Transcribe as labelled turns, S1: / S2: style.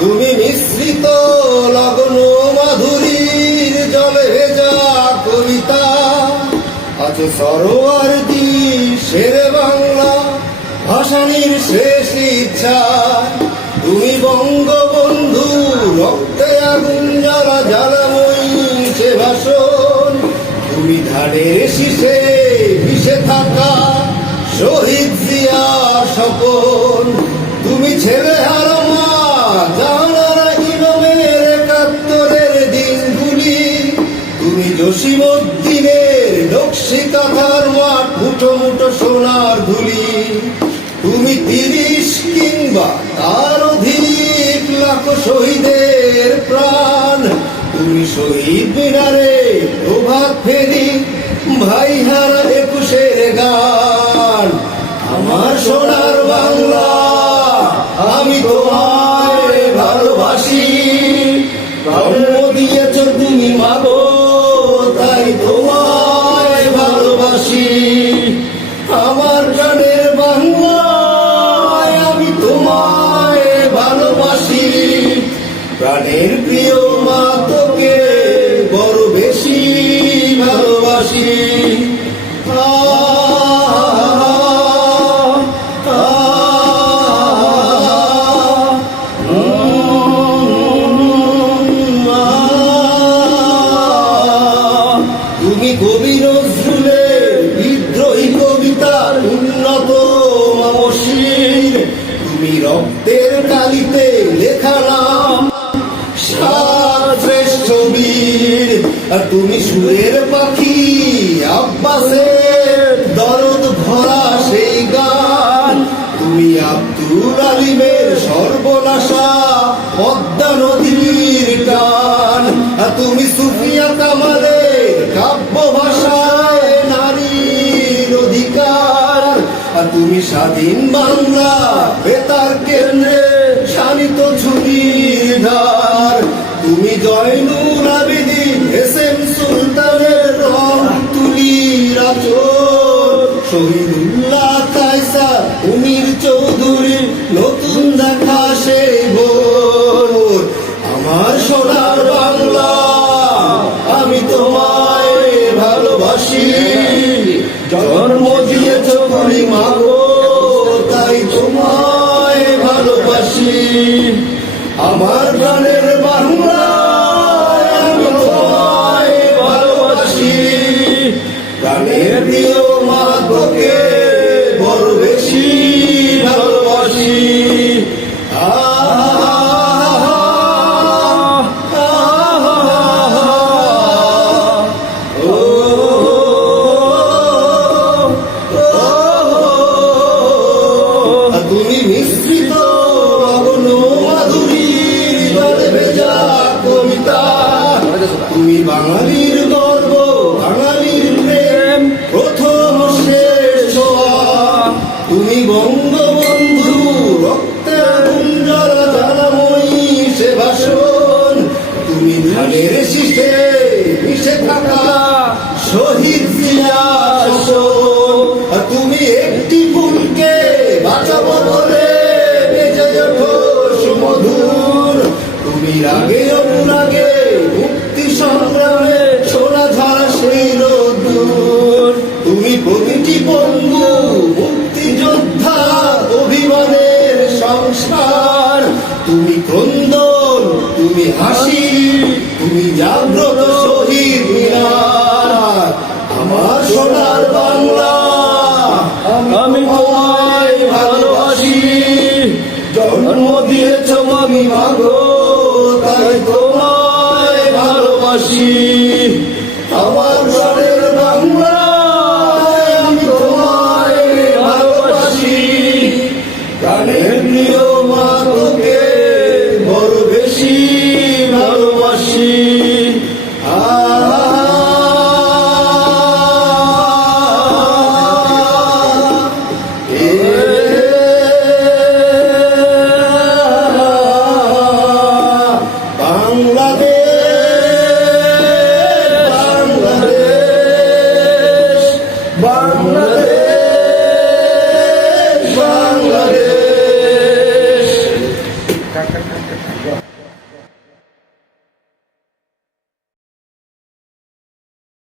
S1: তুমি মিশ্রিত লগ্ন মাধুরীর জলে ভেজা কবিতা। আজ সরোয়ার দি শেরে বাংলা ভাসানির শেষ ইচ্ছা। তুমি বঙ্গবন্ধু রক্তে আগুন জ্বালা জ্বালাময়ী ভাষণ তুমি ধানের শীষে মিশে থাকা শহীদ জিয়া স্বপন। তুমি ছেলে হারমা জানারা ইমামের একাত্তরের দিনগুলি। তুমি জসিমুদ্দিনের নকশি কাঁথার মাঠ মুঠো মুঠো সোনার ধুলি। তুমি তিরিশ কিংবা তার শহীদ মিনারে প্রভাত ফেরি ভাই হারা একুশের গান। আমার সোনার বাংলা, আমি তোমায় ভালোবাসি। জন্ম দিয়েছ তুমি মাগো, তাই তোমায় ভালোবাসি। আমার তুমি সুরের পাখি, আব্বাসের দরদ ভরা সেই গান। তুমি আব্দুল আলিমের সর্বনাশা, পদ্মা নদীর টান। তুমি সুফিয়া কামালের কাব্য ভাষায় নারীর অধিকার তুমি স্বাধীন বাংলা বেতার কেন্দ্রে জয়নুল আবেদিন সুলতানের শহীদুল্লাহ নতুন দেখা আমার সোনার বাংলা, আমি তোমায় ভালোবাসি। দিয়েছ মাগো, তাই তোমায় ভালোবাসি। আমার বাঙালির বাঙালির সংস্কার তুমি ক্রন্দন তুমি হাসি তুমি জাগ্রত শহীদ মিনার। আমার সোনার বাংলা
S2: আমি তোমায় ভালোবাসি।
S1: জন্ম দিয়েছ আমি মাগো তাই তোমায় ভালোবাসি। আমার ঘরের বাংলা আমি